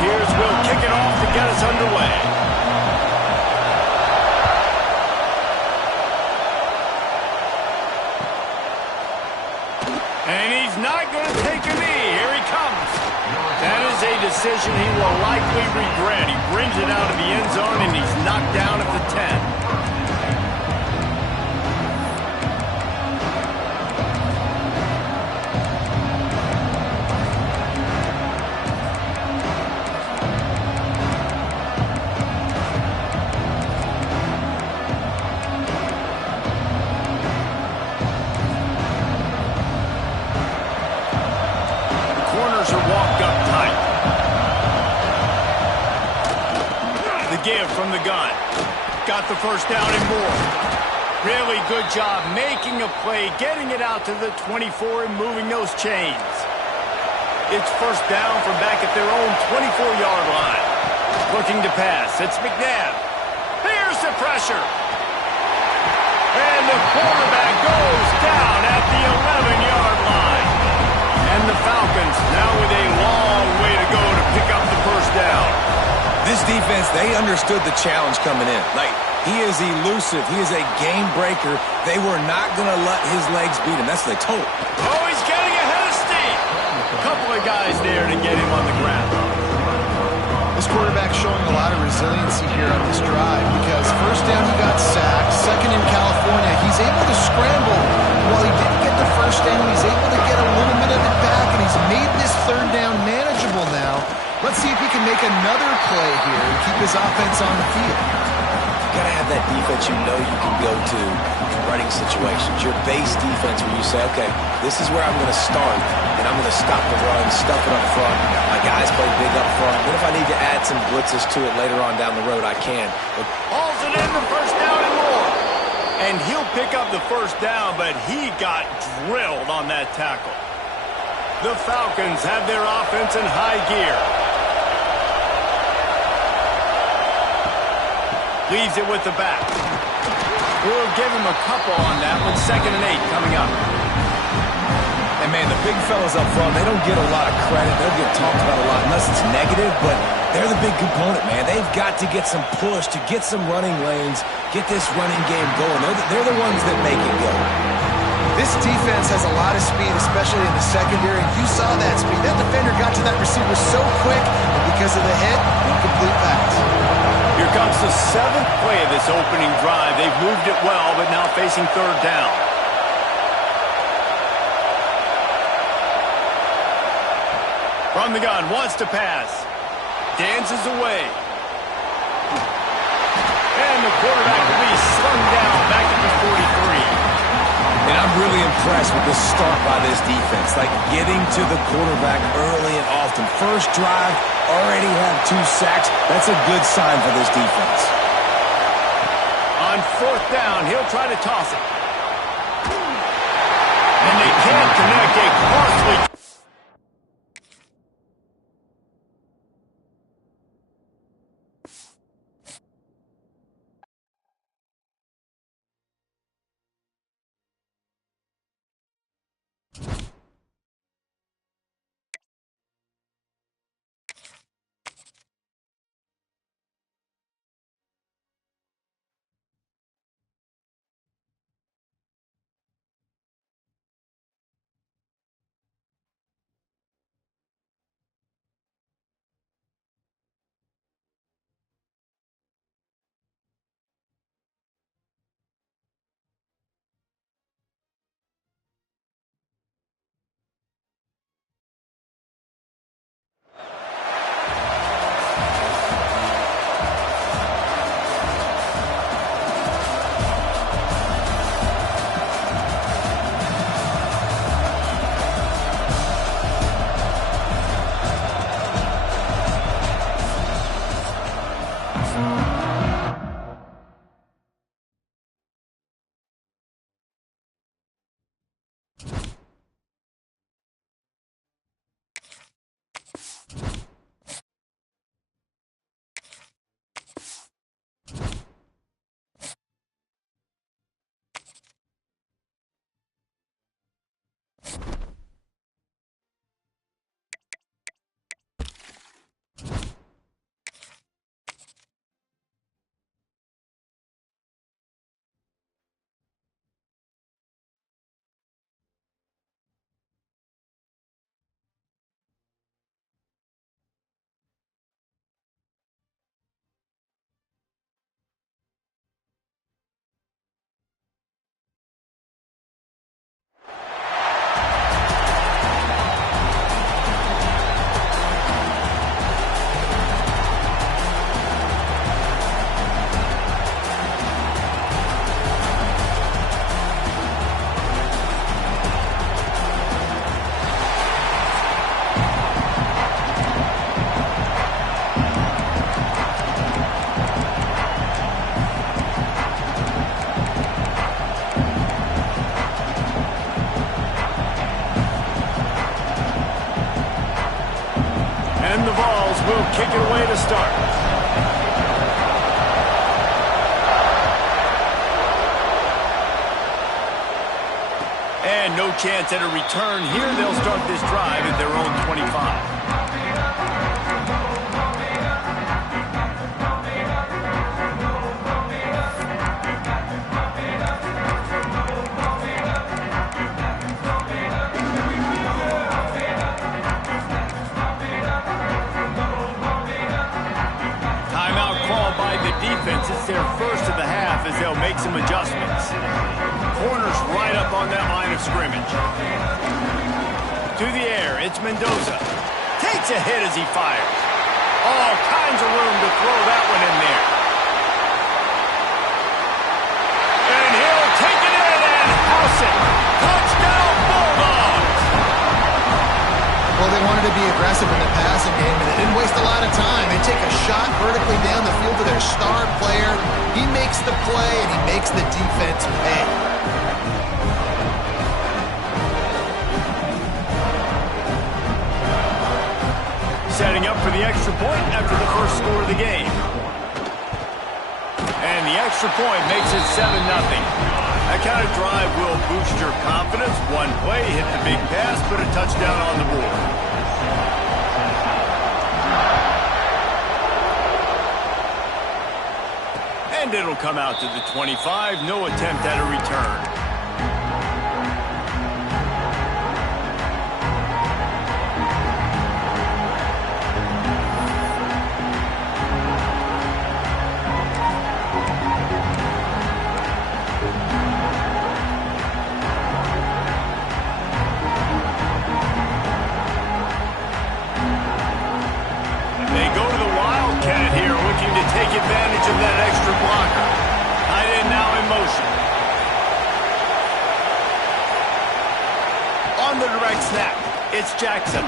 Volunteers will kick it off to get us underway. And he's not going to take a knee. Here he comes. That is a decision he will likely regret. He brings it out of the end zone, and he's knocked down at the 10. Give from the gun. Got the first down and more. Really good job making a play, getting it out to the 24 and moving those chains. It's first down from back at their own 24-yard line. Looking to pass. It's McNabb. Here's the pressure. And the quarterback goes down at the 11-yard line. And the Falcons now with a long way to go to pick up the first down. This defense, they understood the challenge coming in. Like, he is elusive. He is a game breaker. They were not going to let his legs beat him. That's what they told him. Oh, he's getting ahead of steam. A couple of guys there to get him on the ground. This quarterback showing a lot of resiliency here on this drive because first down he got sacked, second in California. He's able to scramble. While he didn't get the first down, he's able to get a little bit of it back, and he's made this third down manageable now. Let's see if he can make another play here and keep his offense on the field. You got to have that defense you know you can go to in running situations. Your base defense where you say, okay, this is where I'm going to start, and I'm going to stop the run, stuff it up front. My guys play big up front. Then if I need to add some blitzes to it later on down the road, I can. But hauls it in the first down and more. And he'll pick up the first down, but he got drilled on that tackle. The Falcons have their offense in high gear. Leaves it with the back. We'll give him a couple on that one. 2nd and 8 coming up. And, man, the big fellas up front, they don't get a lot of credit. They'll get talked about a lot unless it's negative, but they're the big component, man. They've got to get some push, to get some running lanes, get this running game going. They're the ones that make it go. This defense has a lot of speed, especially in the secondary. You saw that speed. That defender got to that receiver so quick, and because of the hit, incomplete pass. Here comes the 7th play of this opening drive. They've moved it well, but now facing third down. From the gun, wants to pass. Dances away. And the quarterback will be slung down back at the 43. And I'm really impressed with the start by this defense. Like, getting to the quarterback early and often. First drive, already have 2 sacks. That's a good sign for this defense. On 4th down, he'll try to toss it. And they can't connect. A costly And the Vols will kick it away to start. And no chance at a return here. They'll start this drive at their own 25. It's their first of the half as they'll make some adjustments. Corners right up on that line of scrimmage. To the air, it's Mendoza. Takes a hit as he fires. All kinds of room to throw that one in there. And he'll take it in and house it. Touchdown Bulldogs! Well, they wanted to be aggressive in the passing game, and they didn't waste a lot of time. They take a shot vertically down the field to their star player. He makes the play, and he makes the defense pay. Setting up for the extra point after the first score of the game. And the extra point makes it 7-0. That kind of drive will boost your confidence. One play, hit the big pass, put a touchdown on the board. And it'll come out to the 25. No attempt at a return. Take advantage of that extra blocker. Tight end now in motion. On the direct snap, it's Jackson.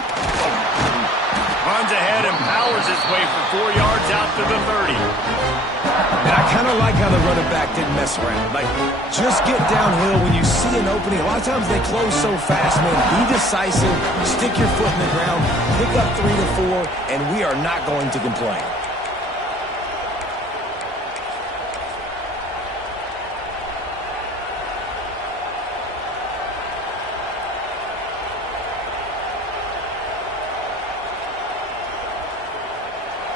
Runs ahead and powers his way for 4 yards out to the 30. And I kind of like how the running back didn't mess around. Like, just get downhill when you see an opening. A lot of times they close so fast, man. Be decisive, stick your foot in the ground, pick up 3 to 4, and we are not going to complain.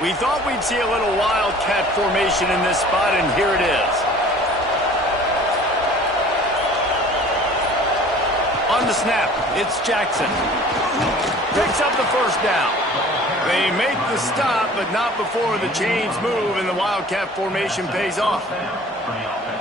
We thought we'd see a little wildcat formation in this spot, and here it is. On the snap, it's Jackson. Picks up the first down. They make the stop, but not before the chains move, and the wildcat formation pays off.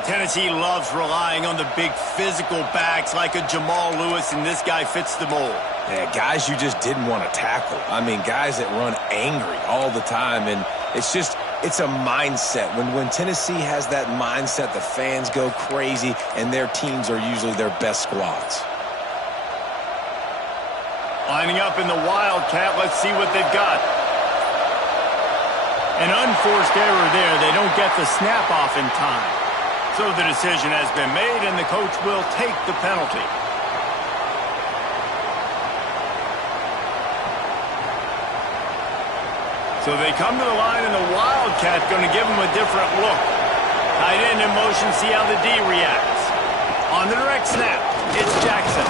Tennessee loves relying on the big physical backs like a Jamal Lewis, and this guy fits the mold. Yeah, guys you just didn't want to tackle. I mean, guys that run angry all the time, and it's a mindset. When Tennessee has that mindset, the fans go crazy, and their teams are usually their best squads. Lining up in the wildcat, let's see what they've got. An unforced error there. They don't get the snap off in time. So the decision has been made, and the coach will take the penalty. So they come to the line, and the wildcat going to give them a different look. Tight end in motion, see how the D reacts. On the direct snap, it's Jackson.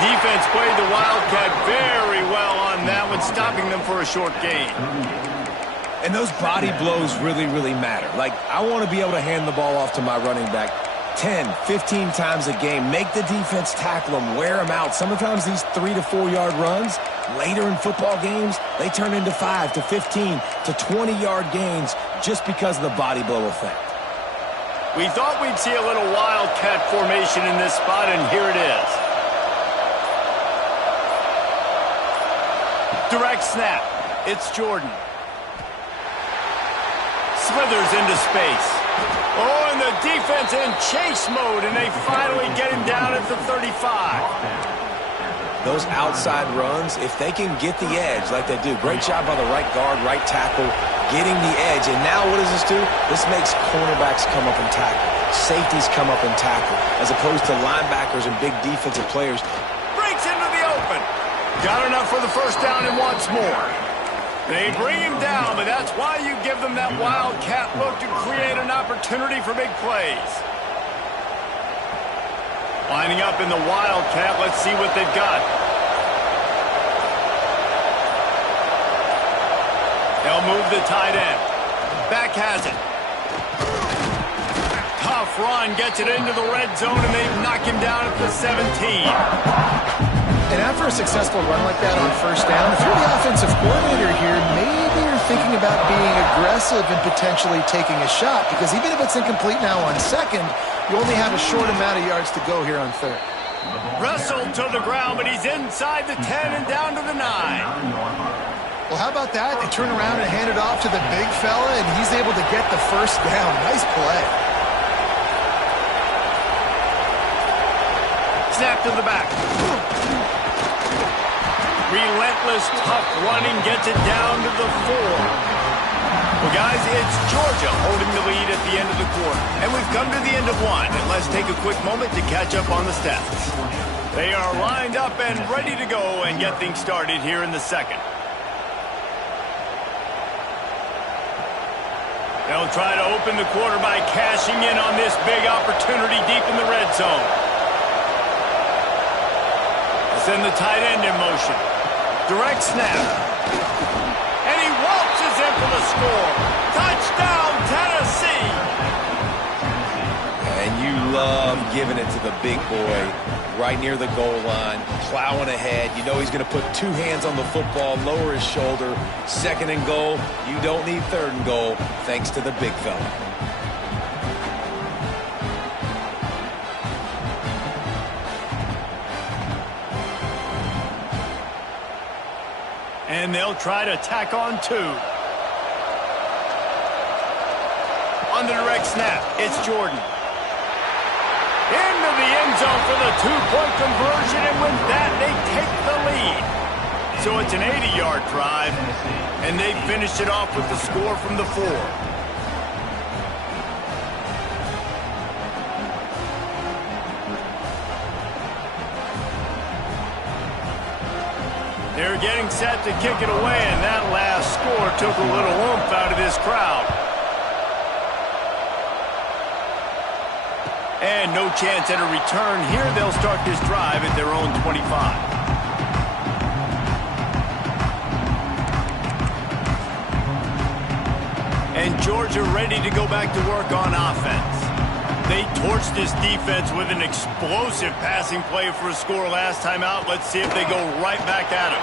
Defense played the wildcat very well on that one, stopping them for a short gain. And those body blows really, really matter. Like, I want to be able to hand the ball off to my running back 10, 15 times a game. Make the defense tackle them, wear them out. Sometimes these 3 to 4 yard runs, later in football games, they turn into 5 to 15 to 20 yard gains just because of the body blow effect. We thought we'd see a little wildcat formation in this spot, and here it is. Direct snap. It's Jordan. Slithers into space. Oh, and the defense in chase mode, and they finally get him down at the 35. Those outside runs, if they can get the edge like they do, great job by the right guard, right tackle, getting the edge. And now what does this do? This makes cornerbacks come up and tackle. Safeties come up and tackle, as opposed to linebackers and big defensive players. Breaks into the open. Got enough for the first down and wants more. They bring him down, but that's why you give them that wildcat look to create an opportunity for big plays. Lining up in the wildcat, let's see what they've got. They'll move the tight end. Back has it. Tough run, gets it into the red zone, and they knock him down at the 17. And after a successful run like that on first down, if you're the offensive coordinator here, maybe you're thinking about being aggressive and potentially taking a shot, because even if it's incomplete now on second, you only have a short amount of yards to go here on third. Wrestled to the ground, but he's inside the 10 and down to the 9. Well, how about that? They turn around and hand it off to the big fella, and he's able to get the first down. Nice play. Snap to the back. Relentless, tough running gets it down to the 4. Well, guys, it's Georgia holding the lead at the end of the quarter. And we've come to the end of one. And let's take a quick moment to catch up on the stats. They are lined up and ready to go and get things started here in the second. They'll try to open the quarter by cashing in on this big opportunity deep in the red zone. Send the tight end in motion. Direct snap. And he waltzes in for the score. Touchdown, Tennessee. And you love giving it to the big boy right near the goal line, plowing ahead. You know he's going to put two hands on the football, lower his shoulder. Second and goal. You don't need third and goal, thanks to the big fella. And they'll try to tack on 2. On the direct snap, it's Jordan. Into the end zone for the 2-point conversion, and with that, they take the lead. So it's an 80-yard drive, and they finished it off with the score from the 4. They're getting set to kick it away, and that last score took a little oomph out of this crowd. And no chance at a return here. They'll start this drive at their own 25. And Georgia ready to go back to work on offense. They torched this defense with an explosive passing play for a score last time out. Let's see if they go right back at him.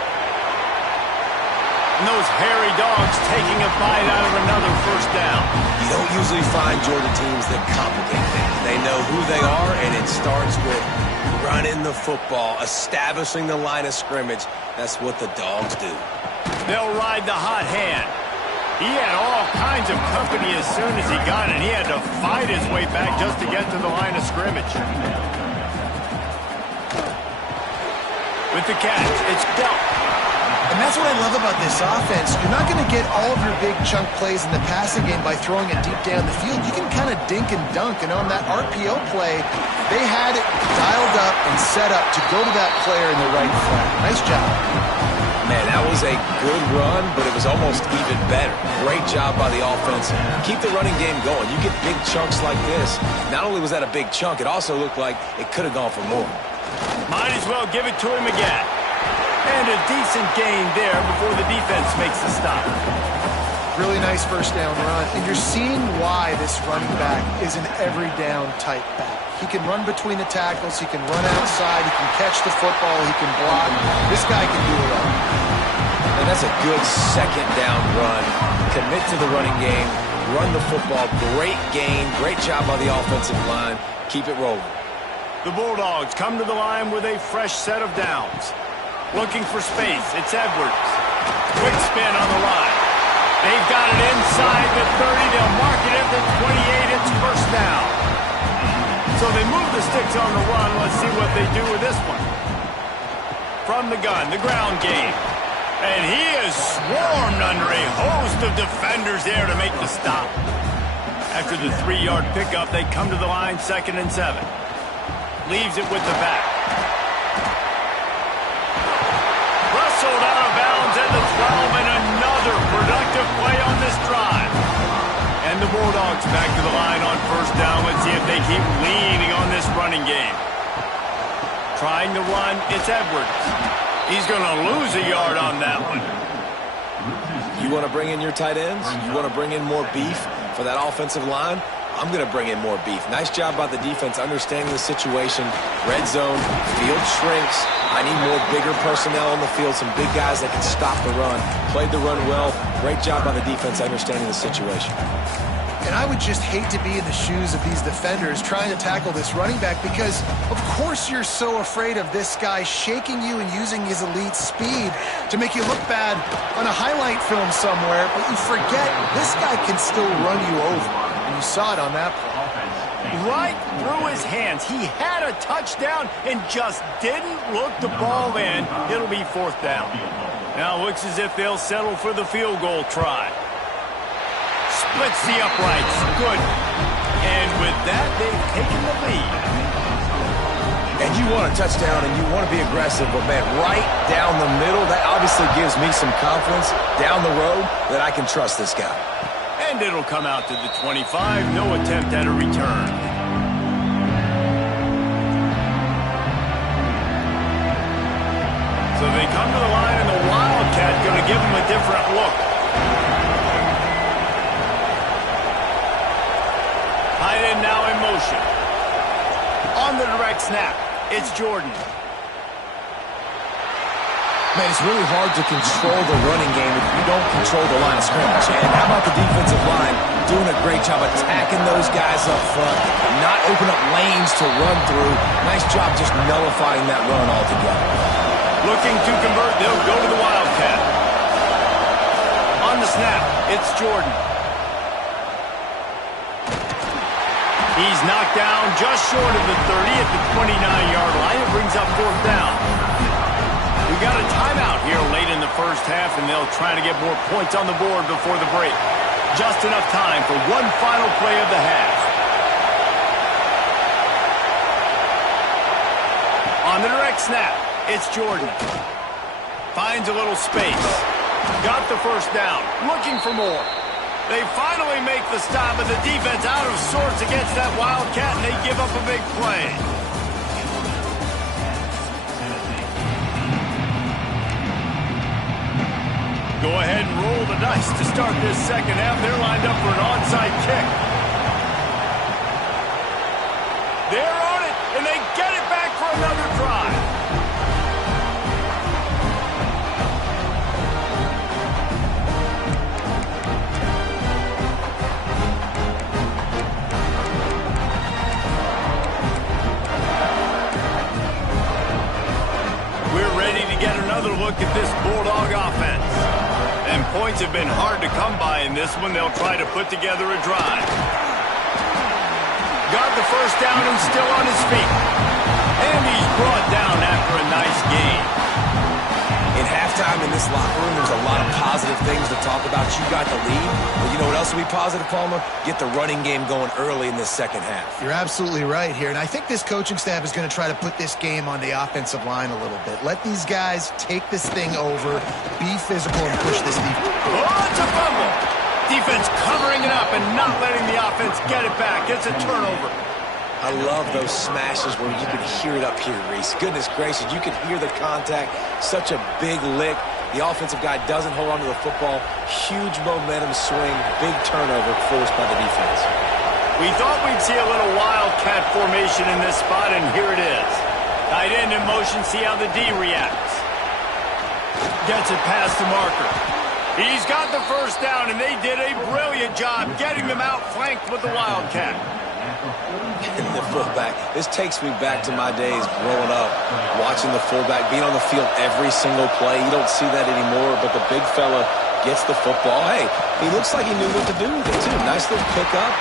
And those hairy dogs taking a bite out of another first down. You don't usually find Georgia teams that complicate things. They know who they are, and it starts with running the football, establishing the line of scrimmage. That's what the dogs do. They'll ride the hot hand. He had all kinds of company as soon as he got it. He had to fight his way back just to get to the line of scrimmage. With the catch, it's dealt. And that's what I love about this offense. You're not going to get all of your big chunk plays in the passing game by throwing it deep down the field. You can kind of dink and dunk. And on that RPO play, they had it dialed up and set up to go to that player in the right flat. Nice job. Man, that was a good run, but it was almost even better. Great job by the offense. Keep the running game going. You get big chunks like this. Not only was that a big chunk, it also looked like it could have gone for more. Might as well give it to him again. And a decent gain there before the defense makes the stop. Really nice first down run. And you're seeing why this running back is an every down type back. He can run between the tackles. He can run outside. He can catch the football. He can block. This guy can do it all. And that's a good second down run. Commit to the running game. Run the football. Great gain. Great job by the offensive line. Keep it rolling. The Bulldogs come to the line with a fresh set of downs. Looking for space. It's Edwards. Quick spin on the line. They've got it inside the 30. They'll mark it at the 28. It's first down. So they move the sticks on the run. Let's see what they do with this one. From the gun, the ground game. And he is swarmed under a host of defenders there to make the stop. After the 3-yard pickup, they come to the line 2nd and 7. Leaves it with the back. Wrestled out of bounds at the 12, and another And the Bulldogs back to the line on first down. Let's see if they keep leaning on this running game. Trying to run, it's Edwards. He's going to lose a yard on that one. You want to bring in your tight ends? You want to bring in more beef for that offensive line? I'm going to bring in more beef. Nice job by the defense understanding the situation. Red zone, field shrinks. I need more bigger personnel on the field, some big guys that can stop the run. Played the run well. Great job by the defense understanding the situation. And I would just hate to be in the shoes of these defenders trying to tackle this running back because, of course, you're so afraid of this guy shaking you and using his elite speed to make you look bad on a highlight film somewhere, but you forget this guy can still run you over. And you saw it on that play. Right through his hands. He had a touchdown and just didn't look the ball in. It'll be fourth down. Now it looks as if they'll settle for the field goal try. Splits the uprights. Good. And with that, they've taken the lead. And you want a touchdown and you want to be aggressive, but, man, right down the middle, that obviously gives me some confidence down the road that I can trust this guy. And it'll come out to the 25. No attempt at a return. So they come to the line, and the Wildcat going to give them a different look. Tight end now in motion. On the direct snap, it's Jordan. Man, it's really hard to control the running game if you don't control the line of scrimmage. And how about the defensive line doing a great job attacking those guys up front, not open up lanes to run through. Nice job just nullifying that run altogether. Looking to convert, they'll go to the Wildcat. On the snap, it's Jordan. He's knocked down just short of the 30 at the 29-yard line. It brings up fourth down. We got a timeout here late in the first half, and they'll try to get more points on the board before the break. Just enough time for one final play of the half. On the direct snap, it's Jordan. Finds a little space. Got the first down. Looking for more. They finally make the stop, and the defense out of sorts against that Wildcat, and they give up a big play. Go ahead and roll the dice to start this second half. They're lined up for an onside kick. They're on it, and they get it back for another drive. We're ready to get another look at this Bulldog offense. And points have been hard to come by in this one. They'll try to put together a drive. Got the first down and still on his feet. And he's brought down after a nice game. In halftime in this locker room, there's a lot of positive things to talk about. You got the lead. But you know what else will be positive, Palmer? Get the running game going early in this second half. You're absolutely right here. And I think this coaching staff is going to try to put this game on the offensive line a little bit. Let these guys take this thing over, be physical, and push this defense. Oh, it's a fumble. Defense covering it up and not letting the offense get it back. It's a turnover. I love those smashes where you can hear it up here, Reese. Goodness gracious, you can hear the contact. Such a big lick. The offensive guy doesn't hold on to the football. Huge momentum swing. Big turnover forced by the defense. We thought we'd see a little Wildcat formation in this spot, and here it is. Tight end in motion, see how the D reacts. Gets it past the marker. He's got the first down, and they did a brilliant job getting them out flanked with the Wildcat. The fullback. This takes me back to my days growing up, watching the fullback being on the field every single play. You don't see that anymore, but the big fella gets the football. Hey, he looks like he knew what to do with it, too. Nice little pickup,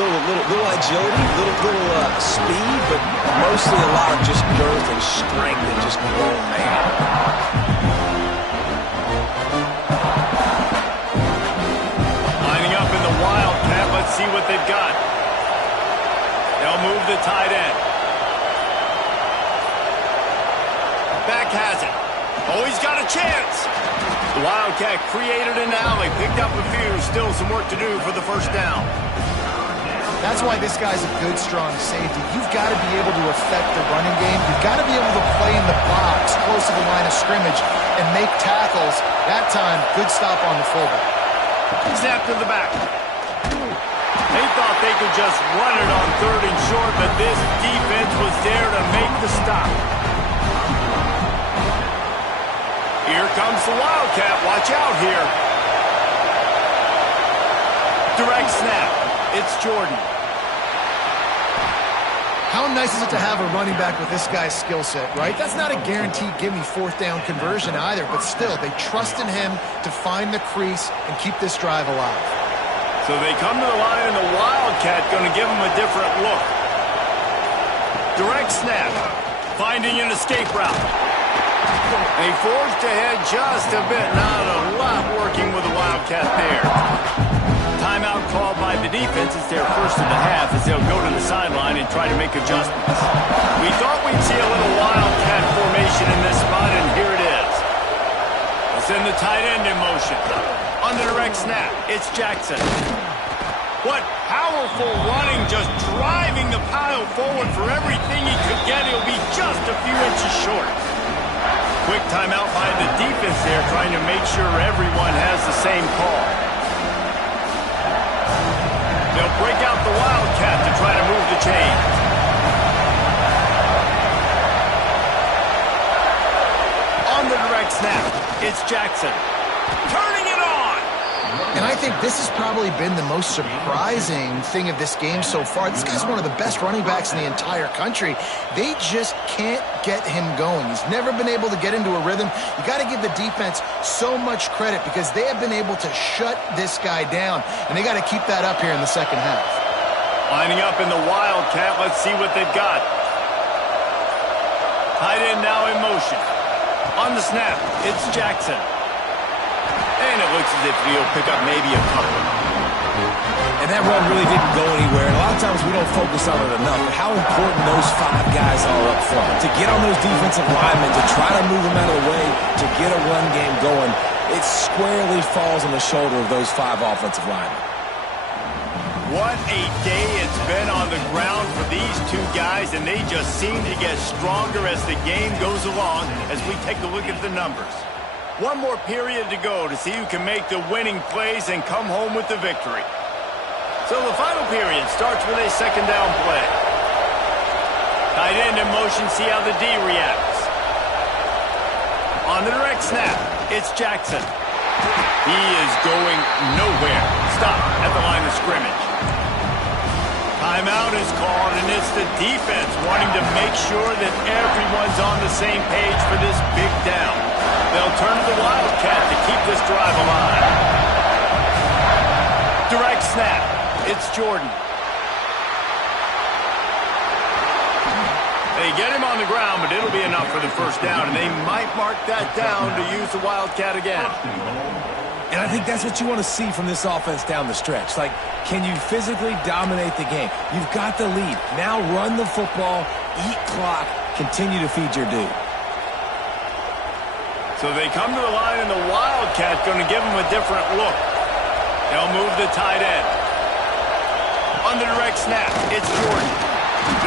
little agility, little speed, but mostly a lot of just girth and strength and just grown man. Lining up in the Wildcat. Let's see what they've got. They'll move the tight end. Back has it. Oh, he's got a chance. The Wildcat created an alley, picked up a few, still some work to do for the first down. That's why this guy's a good, strong safety. You've got to be able to affect the running game. You've got to be able to play in the box close to the line of scrimmage and make tackles. That time, good stop on the fullback. Snap to the back. They thought they could just run it on 3rd and short, but this defense was there to make the stop. Here comes the Wildcat. Watch out here. Direct snap. It's Jordan. How nice is it to have a running back with this guy's skill set, right? That's not a guaranteed give-me 4th down conversion either, but still, they trust in him to find the crease and keep this drive alive. So they come to the line, and the Wildcat going to give them a different look. Direct snap. Finding an escape route. They forged ahead just a bit. Not a lot working with the Wildcat there. Timeout called by the defense. It's their first of the half as they'll go to the sideline and try to make adjustments. We thought we'd see a little Wildcat formation in this spot, and here it is. They'll send the tight end in motion. On the direct snap, it's Jackson. What powerful running, just driving the pile forward for everything he could get. He'll be just a few inches short. Quick timeout by the defense there, trying to make sure everyone has the same call. They'll break out the Wildcat to try to move the chains. On the direct snap, it's Jackson. Turning it on! And I think this has probably been the most surprising thing of this game so far. This guy's one of the best running backs in the entire country. They just can't get him going. He's never been able to get into a rhythm. You got to give the defense so much credit because they have been able to shut this guy down, and they got to keep that up here in the second half. Lining up in the Wildcat. Let's see what they've got. Tight end now in motion. On the snap, it's Jackson. And it looks as if he'll pick up maybe a couple. And that run really didn't go anywhere. And a lot of times we don't focus on it enough, but how important those 5 guys are up front. To get on those defensive linemen, to try to move them out of the way, to get a run game going, it squarely falls on the shoulder of those 5 offensive linemen. What a day it's been on the ground for these 2 guys, and they just seem to get stronger as the game goes along as we take a look at the numbers. One more period to go to see who can make the winning plays and come home with the victory. So the final period starts with a second down play. Tight end in motion, see how the D reacts. On the direct snap, it's Jackson. He is going nowhere. Stop at the line of scrimmage. Timeout is called, and it's the defense wanting to make sure that everyone's on the same page for this big down. They'll turn to the Wildcat to keep this drive alive. Direct snap. It's Jordan. They get him on the ground, but it'll be enough for the first down, and they might mark that down to use the Wildcat again. And I think that's what you want to see from this offense down the stretch. Like, can you physically dominate the game? You've got the lead. Now run the football, eat clock, continue to feed your dude. So they come to the line, and the Wildcat going to give them a different look. They'll move the tight end. On the direct snap, it's Jordan.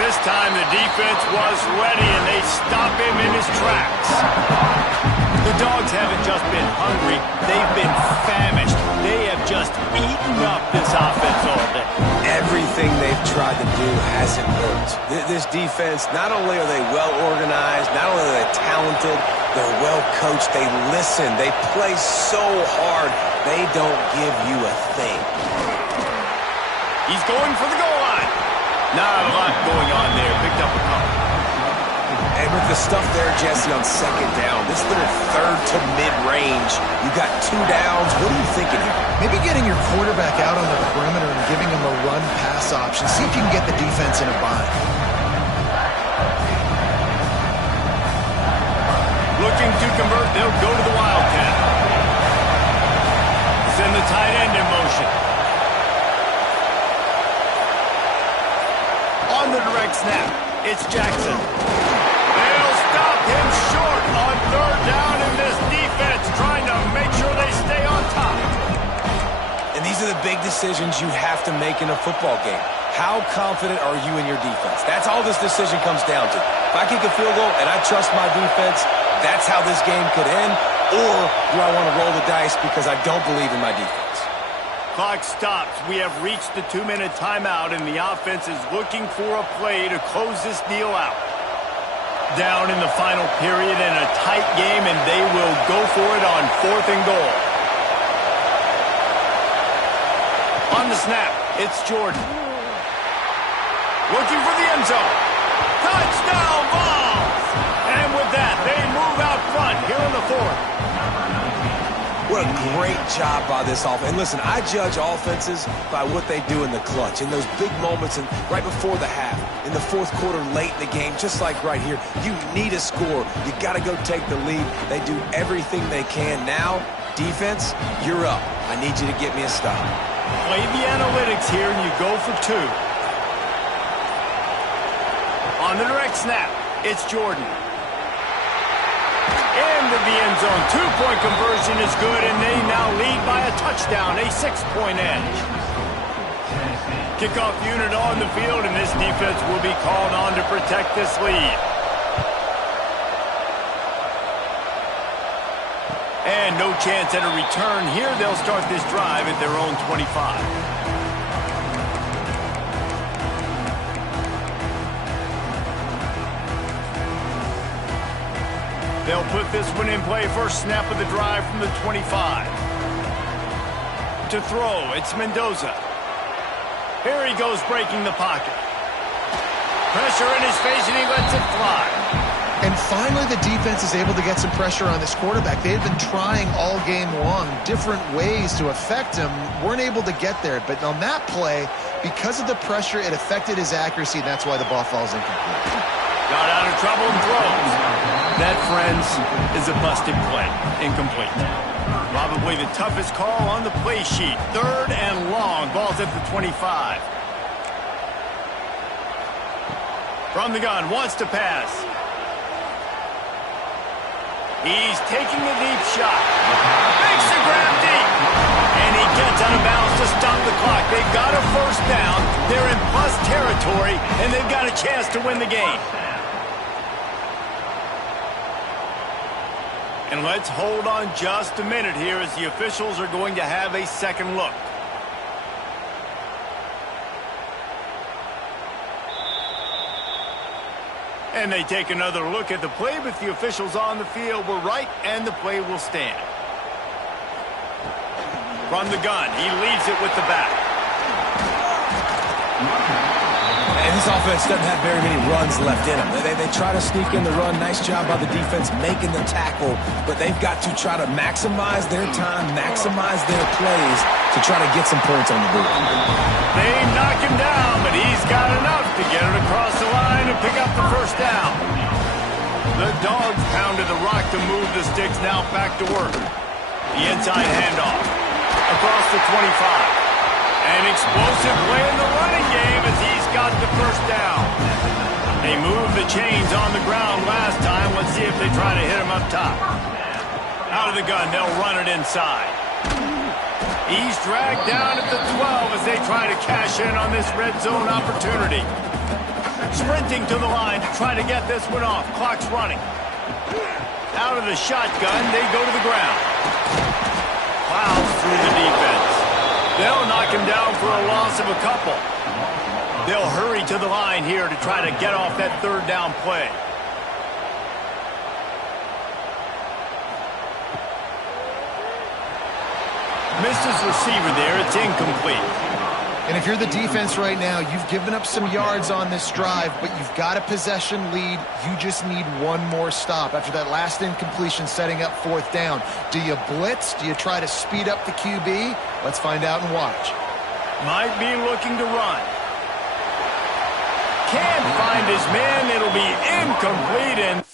This time the defense was ready, and they stop him in his tracks. The Dogs haven't just been hungry. They've been famished. They have just eaten up this offense all day. Everything they've tried to do hasn't worked. This defense, not only are they well organized, not only are they talented, they're well coached, they listen, they play so hard, they don't give you a thing. He's going for the goal line. Not a lot going on there. Picked up a couple. And with the stuff there, Jesse, on second down, this little third to mid-range, you got 2 downs. What are you thinking here? Maybe getting your quarterback out on the perimeter and giving him a run-pass option. See if you can get the defense in a bind. Looking to convert, they'll go to the Wildcat. Send the tight end in motion. On the direct snap, it's Jackson. They'll stop him short on 3rd down, and this defense trying to make sure decisions you have to make in a football game. How confident are you in your defense? That's all this decision comes down to. If I kick a field goal and I trust my defense, that's how this game could end. Or do I want to roll the dice because I don't believe in my defense? Clock stops. We have reached the 2-minute timeout, and the offense is looking for a play to close this deal out. Down in the final period in a tight game, and they will go for it on 4th and goal. On the snap, it's Jordan. Looking for the end zone. Touchdown ball! And with that, they move out front here in the 4th. What a great job by this offense. And listen, I judge offenses by what they do in the clutch, in those big moments and right before the half, in the 4th quarter, late in the game, just like right here. You need a score. You got to go take the lead. They do everything they can. Now, defense, you're up. I need you to get me a stop. Play the analytics here, and you go for 2. On the direct snap, it's Jordan. Into the end zone. 2-point conversion is good, and they now lead by a touchdown, a 6-point edge. Kickoff unit on the field, and this defense will be called on to protect this lead. And no chance at a return here. They'll start this drive at their own 25. They'll put this one in play. First snap of the drive from the 25. To throw, it's Mendoza. Here he goes, breaking the pocket. Pressure in his face, and he lets it fly. And finally, the defense is able to get some pressure on this quarterback. They had been trying all game long different ways to affect him. Weren't able to get there. But on that play, because of the pressure, it affected his accuracy, and that's why the ball falls incomplete. Got out of trouble and throws. That, friends, is a busted play. Incomplete. Probably the toughest call on the play sheet. 3rd and long. Ball's at the 25. From the gun, wants to pass. He's taking a deep shot. Makes the grab deep. And he gets out of bounds to stop the clock. They've got a first down. They're in plus territory, and they've got a chance to win the game. And let's hold on just a minute here as the officials are going to have a second look. And they take another look at the play, but the officials on the field were right, and the play will stand. From the gun, he leaves it with the back. And this offense doesn't have very many runs left in them. They try to sneak in the run. Nice job by the defense making the tackle, but they've got to try to maximize their time, maximize their plays to try to get some points on the board. They knock him down, but he's got enough to get it across the line and pick up the first down. The Dogs pounded the rock to move the sticks, now back to work. The inside handoff across the 25. An explosive play in the running game as he's got the first down. They moved the chains on the ground last time. Let's see if they try to hit him up top. Out of the gun, they'll run it inside. He's dragged down at the 12 as they try to cash in on this red zone opportunity. Sprinting to the line to try to get this one off. Clock's running. Out of the shotgun, they go to the ground. Plows through the defense. They'll knock him down for a loss of a couple. They'll hurry to the line here to try to get off that 3rd down play. Misses receiver there. It's incomplete. And if you're the defense right now, you've given up some yards on this drive, but you've got a possession lead. You just need one more stop. After that last incompletion setting up 4th down, do you blitz? Do you try to speed up the QB? Let's find out and watch. Might be looking to run. Can't find his man. It'll be incomplete, and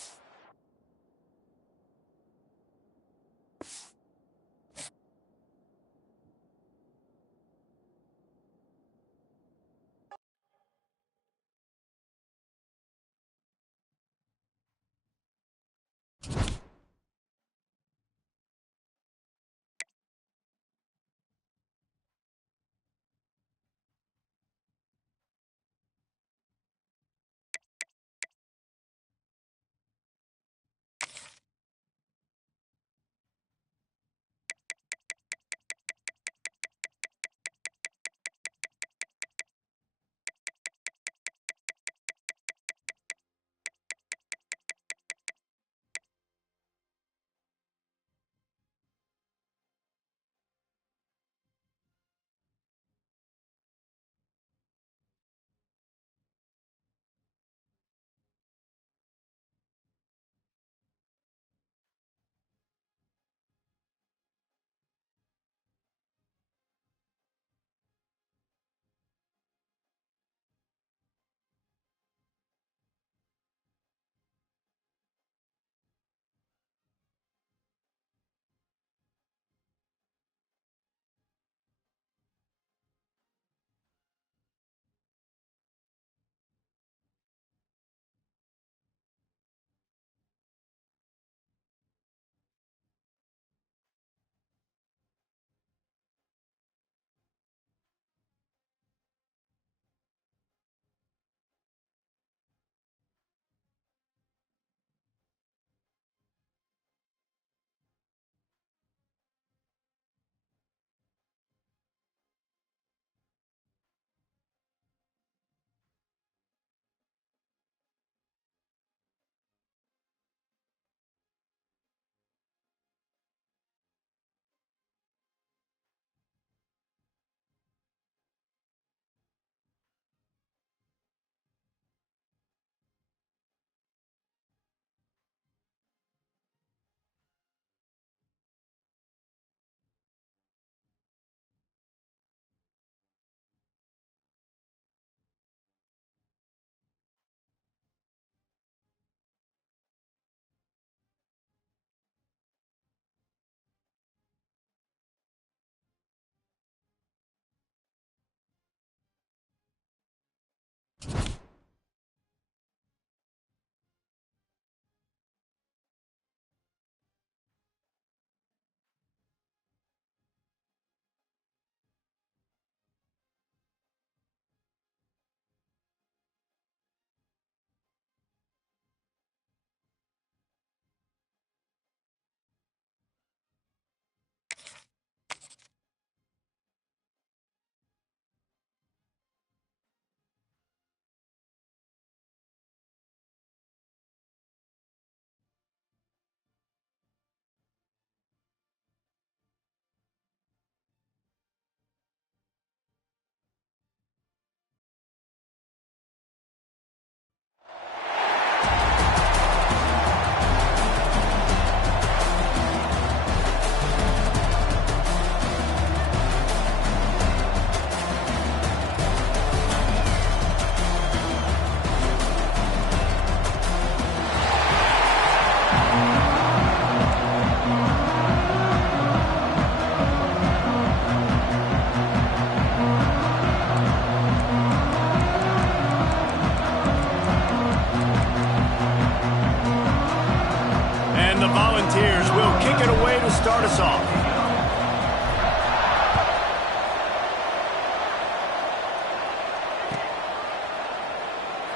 start us off.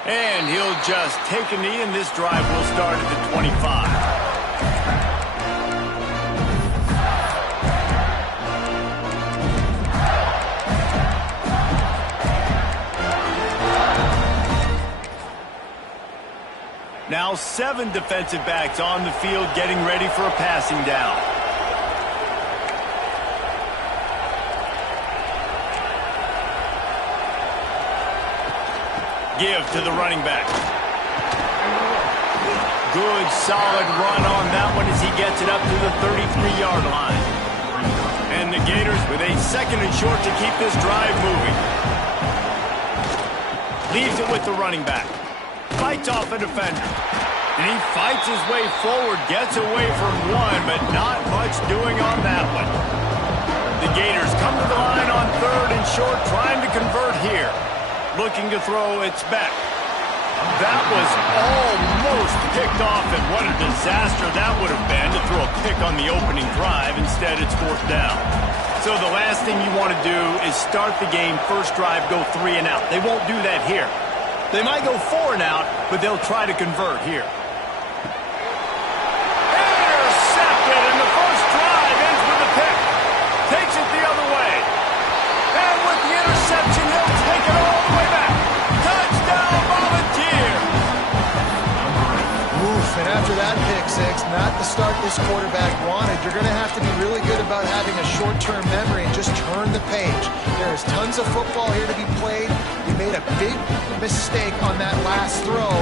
And he'll just take a knee, and this drive will start at the 25. Now 7 defensive backs on the field getting ready for a passing down. Give to the running back. Good, solid run on that one as he gets it up to the 33-yard line. And the Gators with a 2nd and short to keep this drive moving. Leaves it with the running back. Fights off a defender. And he fights his way forward, gets away from one, but not much doing on that one. The Gators come to the line on 3rd and short, trying to convert here. Looking to throw, it's back. That was almost picked off, and what a disaster that would have been to throw a pick on the opening drive. Instead, it's 4th down. So the last thing you want to do is start the game, first drive, go 3 and out. They won't do that here. They might go 4 and out, but they'll try to convert here. Intercepted, and the first drive ends with a pick. Takes it the other way. And with the interception, he'll take it all the way back. Touchdown, Volunteer! Oof, and after that pick six, not the start this quarterback wanted. You're going to have to be really good about having a short-term memory and just turn the page. There's tons of football here to be played. You made a big mistake on that last throw.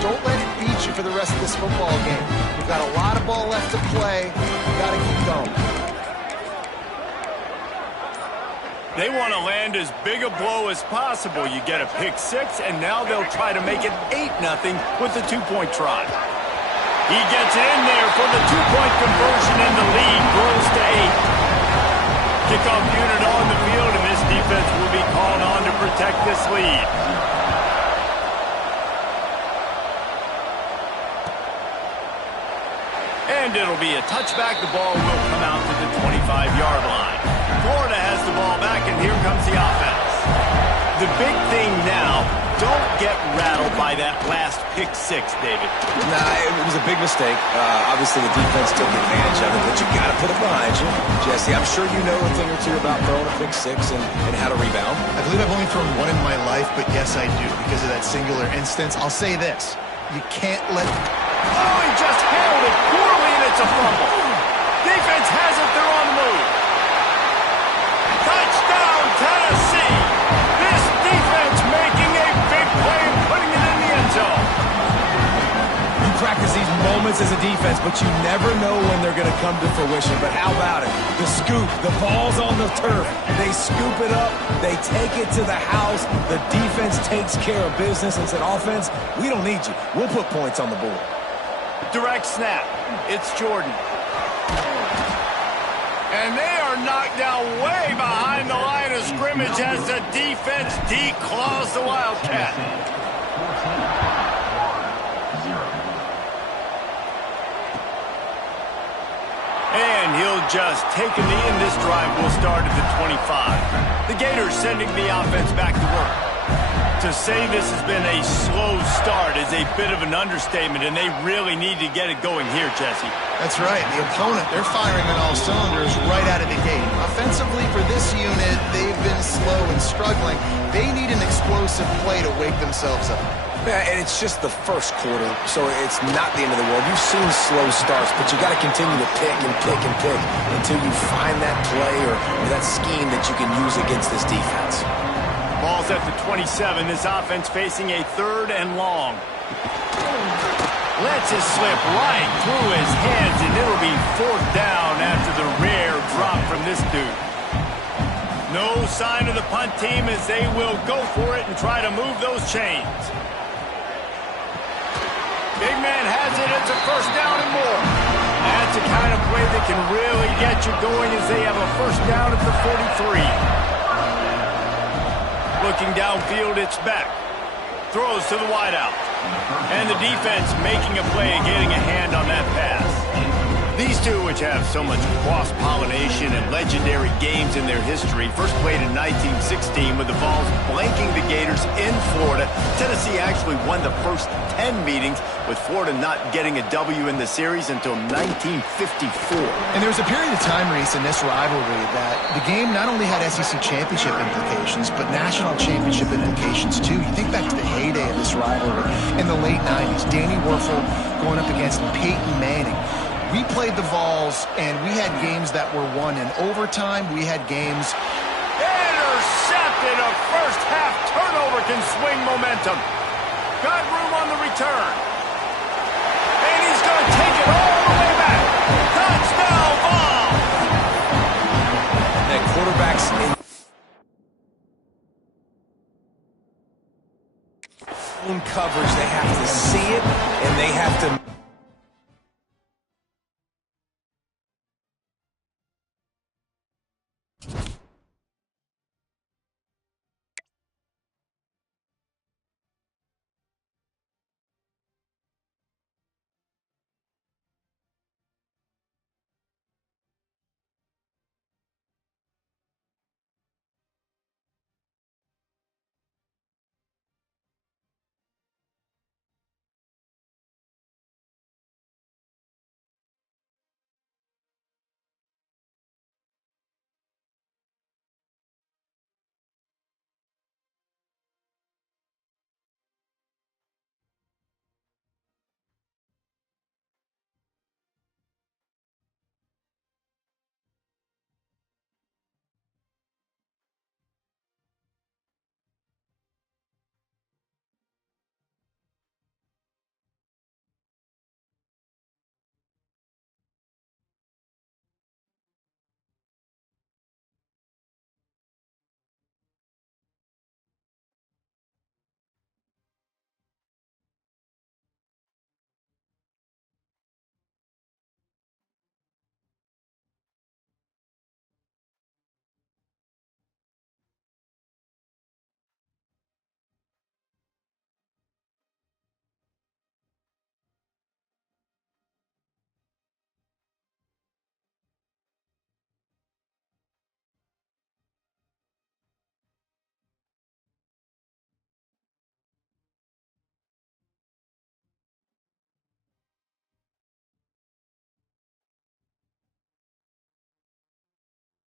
Don't let it beat you for the rest of this football game. You've got a lot of ball left to play. You got to keep going. They want to land as big a blow as possible. You get a pick six, and now they'll try to make it 8-0 with the 2-point try. He gets it in there for the 2-point conversion, and the lead grows to 8. Kickoff unit on the field, and this defense will be called on to protect this lead. And it'll be a touchback. The ball will come out to the 25-yard line. Florida has the ball back, and here comes the offense. The big thing now, don't get rattled by that last pick six, David. Nah, it was a big mistake. Obviously, the defense took advantage of it, but you got to put it behind you. Jesse, I'm sure you know a thing or two about throwing a pick six and how to rebound. I believe I've only thrown one in my life, but yes, I do, because of that singular instance. I'll say this. You can't let... Oh, he just handled it poorly, and it's a fumble. Defense has it. They're on the move. Touchdown, Tennessee. This defense making a big play and putting it in the end zone. You practice these moments as a defense, but you never know when they're going to come to fruition. But how about it? The scoop, the ball's on the turf. They scoop it up. They take it to the house. The defense takes care of business and said, offense, we don't need you. We'll put points on the board. Direct snap. It's Jordan. And they are knocked down way behind the line of scrimmage as the defense declaws the Wildcat. And he'll just take a knee, and this drive will start at the 25. The Gators sending the offense back to work. To say this has been a slow start is a bit of an understatement, and they really need to get it going here, Jesse. That's right. The opponent, they're firing on all cylinders right out of the gate. Offensively, for this unit, they've been slow and struggling. They need an explosive play to wake themselves up. Yeah, and it's just the first quarter, so it's not the end of the world. You've seen slow starts, but you got to continue to pick and pick and pick until you find that play or that scheme that you can use against this defense. Ball's at the 27. This offense facing a 3rd and long. Lets it slip right through his hands, and it'll be 4th down after the rare drop from this dude. No sign of the punt team as they will go for it and try to move those chains. Big man has it. It's a 1st down and more. That's the kind of play that can really get you going as they have a 1st down at the 43. Looking downfield, it's back. Throws to the wideout. And the defense making a play and getting a hand on that pass. These two, which have so much cross-pollination and legendary games in their history, first played in 1916 with the Vols blanking the Gators in Florida. Tennessee actually won the first 10 meetings, with Florida not getting a W in the series until 1954. And there was a period of time, Reese, in this rivalry that the game not only had SEC championship implications, but national championship implications too. You think back to the heyday of this rivalry in the late 90s. Danny Werfel going up against Peyton Manning. We played the Vols, and we had games that were won in overtime. We had games... Intercepted! A first-half turnover can swing momentum. Got room on the return. And he's going to take it all the way back. Touchdown, Vols! That quarterback's in coverage. They have to see it, and they have to...